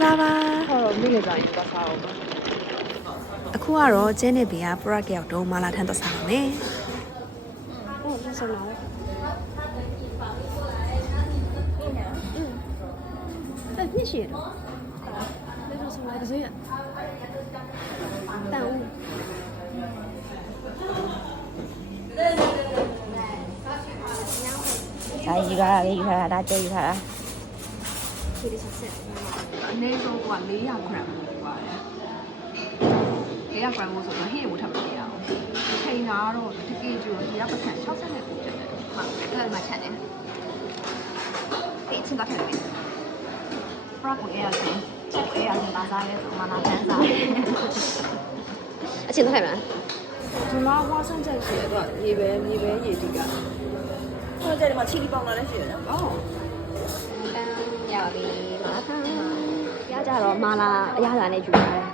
္ဂလာပါဟောမိလေပိုင်းသွားစားအောင်အခုကတော့ကျင်းနေဘေးကပရကရောက်တော့မလာထမ်းသွားစားပါမယ်ဟုတ်ဆက်ဆုံးလာအဲ့ဖြစ်ရှိရတော့လက်ရဆုံးလာကြည့်ရတန်ဦးဒါယူထားတာလေယူထားတာဒါကြည့်ယူထားတာ အနည်းဆုံးက400 gram ပို့ပါတယ်400 gram လို့ဆိုတော့ဟင်းကိုထပ်မပြရအောင်ချိန်တာကတော့တကယ်ကျိုး100ပတ်စံ60နဲ့ပို့ကျတယ်ဟုတ်အဲ့ဒါမှချက်တယ်ဒီချင်းကထည့်ပေးပရက်ကိုရတယ်ချက်ကိုရတယ်ပါစားလဲဆိုမှနာတန်းစားအချင်းထိုင်မလားဒီမှာဝါဆန်းချက်ရှိတယ်တော့ရေပဲရေပဲရေဒီကဟိုကျတယ်မှာချီလီပေါင်လာလည်းရှိတယ်နော်အော်တန်းရ ပြီမာလာရကြတော့မာလာအရသာနဲ့ယူရတယ်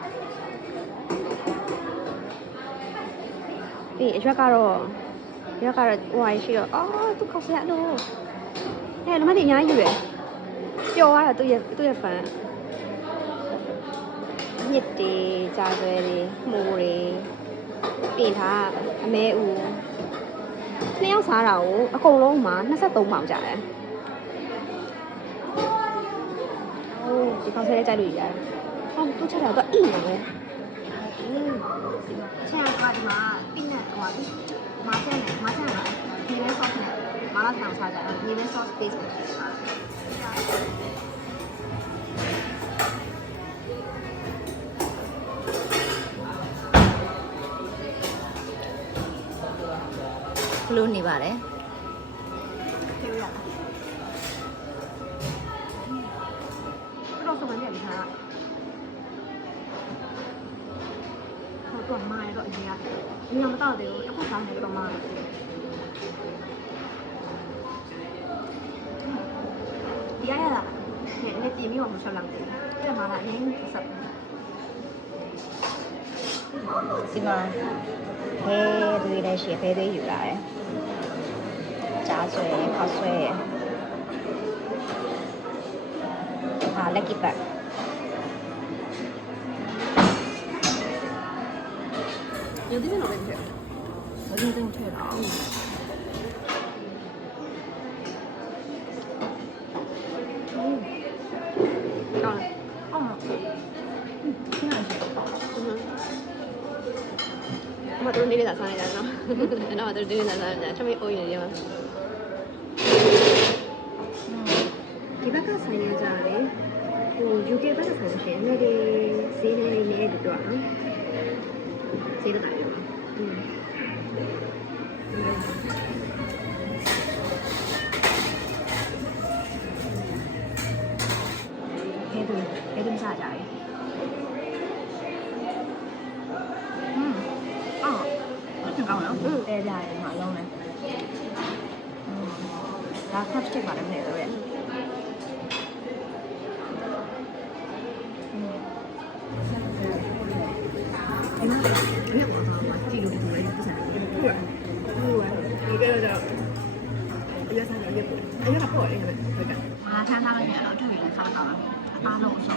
ပြီးအရွက်ကတော့ရွက်ကတော့ဟိုဟာရှိတော့အော်သူခောက်ဆက်လို့ဟဲ့လမတိအများကြီးယူရယ်ပျော်သွားတာသူ့ရဲ့သူ့ရဲ့ဖန်ညစ်တေကြာဆွဲတွေမှုတွေပြင်ထားအမဲဦးနှစ်ယောက်စားတာကိုအကုန်လုံးမှာ23ပေါင်ကြတယ်ဟိုး ဒီကောက်ဆဲကြိုက်လို့ရတယ်ဟောသူချက်တာတော့အိနေပဲอืมချက်ရကဒီမှာပိနဲ့ဟိုဟာမာချက်နဲ့မာချက်နဲ့ဒီလဲ sauce နဲ့မာလာထောင်စားကြတယ်ဒီလဲ sauce base ကိုထည့်ထားဘလို့နေပါတ တော့မိုင်းတော့အရင်ကအရင်မတော့သေးဘူးအခုစားနေတော့မိုင်းဒီရရတာเนี่ยเนี่ยပြင်ပြီးမှမချက်လောက်သေးဘူးအဲ့မှာလာအရင်ဆက် ဒီမှာဟဲသွေးလည်းရှိဖဲသွေးယူလာတယ်ကြားဆွဲခောက်ဆွဲဟာလက်ကီပတ် thể đỏ Maturdiri tasanaylar, no? No, maturdiri tasanaylar. Çok iyi oyun ediyor. Kibaka sayıyor cari. Bu yukarı bana sayıyor şey. Ne de seni ne de diyor ha? Seni de diyor. 해도 해도 사 자. 음, 어, 잠깐만 요. 응. 네, 네, 네, 말로 는. 음, 나 탑스틱 말하면 돼 요, 왜? 那天他的牛肉就已经上桌了，他跟我说。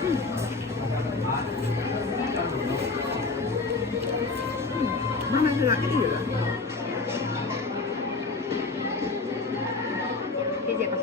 嗯，嗯，妈妈是个厉害的。姐姐，快说。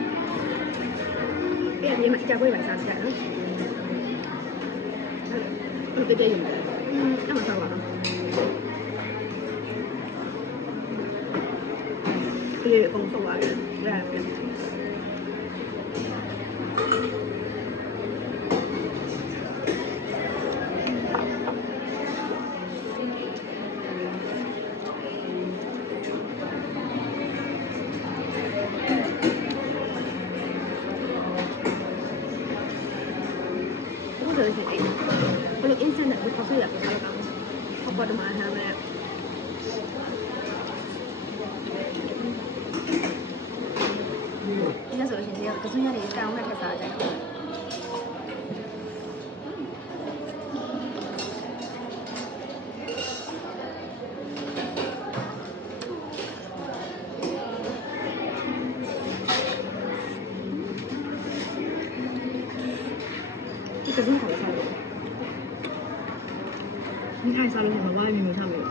ထည့်တာဒီဆော့တယ်อืมဘယ်မှာနေမှာလဲအဲ့ဒီမှာအကြပွဲပါစား ဆိုလို့ရှိရင်ဘလို့ instant နဲ့ခေါ်ဆွေးရကိုစားလို့ကောင်းဟောပေါ်တမှာဟာမဲ့ဒီကဆိုလို့ရှိရင်ကစွန်းရတယ်တောင်းနဲ့ထက်စားကြတယ် จะซื้อของซาลงนี่ครซาลงเหเราว่ามีมือทำอยู่